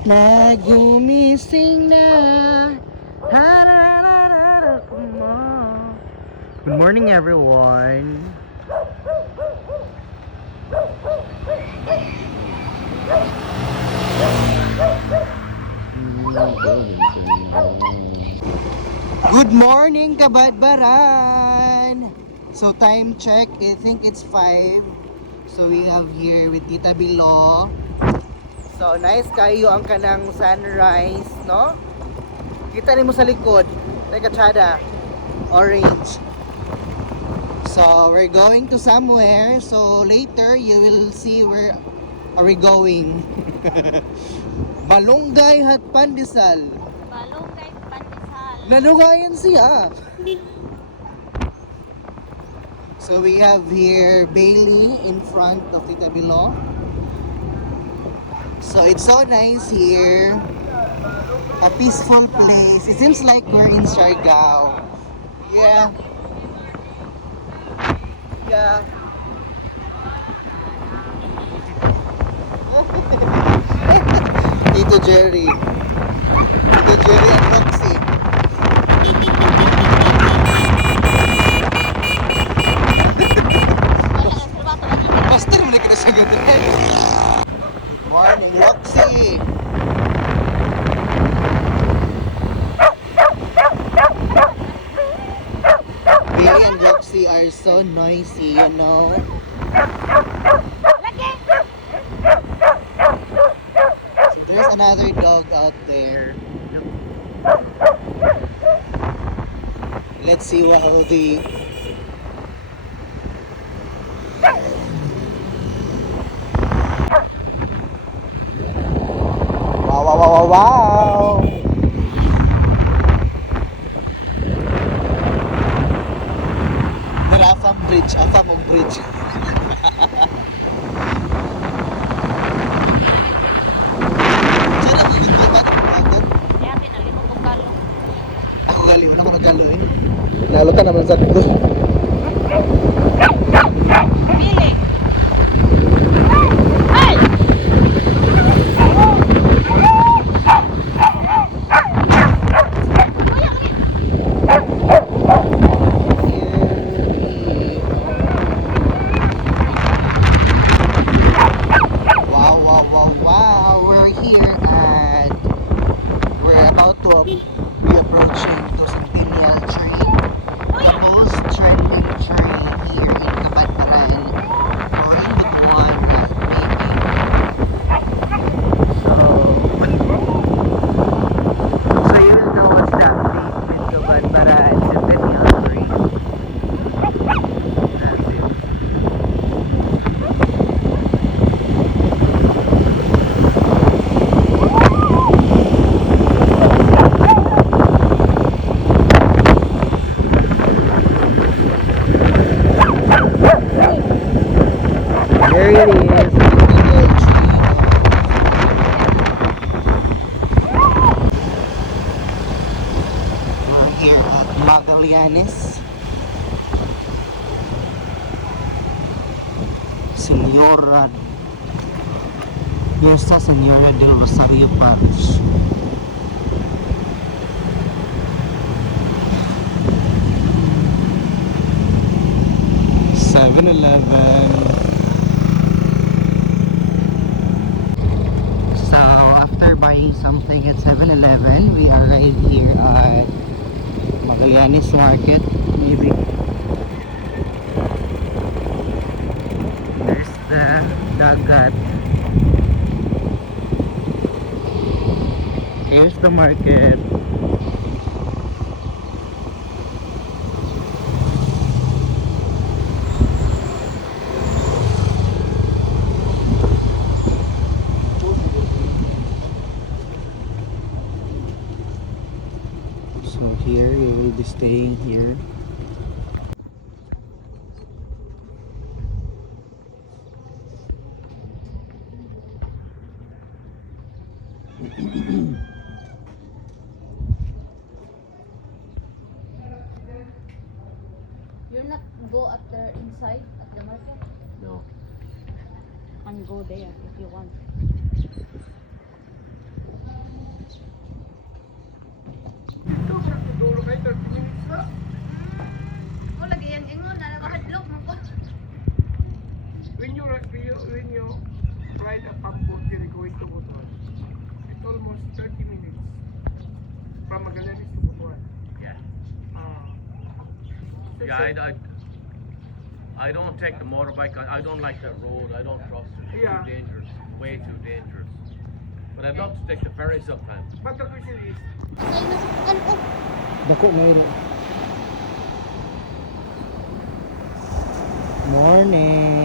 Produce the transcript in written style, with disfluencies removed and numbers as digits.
Nagumising na. Good morning, everyone. Good morning, Cabadbaran. So time check, I think it's 5. So we have here with Tita Bilo. So nice kayo ang kanang sunrise, no? Kita rin mo sa likod, like a chada, orange. So we're going to somewhere. So later you will see where are we going. Malunggay at Pandesal. Balonggay, pandesal. Nalugayan siya. So we have here Bailey in front of Tita Bilo. So it's so nice here. A peaceful place. It seems like we're in Siargao. Yeah. Yeah. Tito Jerry. Tito Jerry and Roxy. Pastor mo na kita sa ganda. Morning, Roxy. Billy and Roxy are so noisy, you know. So there's another dog out there. Let's see what will the wow. Narafang bridge, afamong bridge. Sana mo yung ba ako? Yakin, alim mo kung galo. Ako gali, wala ko nagalo eh. Lalo ka naman sa ko. Pili! Ay! Wow, we're here at we're about to be approaching to Centennial Tree, the most trending tree here in Cabadbaran or in Butuan, maybe. So you will know what's happening with Cabadbaran Centennial Tree. That's it. There it is, Centennial Tree. We're here at Magallanes. Señora Nuestra Señora del Rosario Parish. So after buying something at 7-Eleven, we arrived here at Magallanes Market. Maybe there's the dagat. Here's the market. So here we will be staying here. You're not go at the inside at the market? No. And go there if you want. when you ride a pamboat you're going to Butuan, it's almost 30 minutes from Magallanes to Butuan. Yeah. So Yeah, I don't take the motorbike. I don't like that road. I don't trust it. It's Yeah. too dangerous. Way too dangerous. But I'd love to take the ferry sometime. But the question is, Dako ngayon. Morning.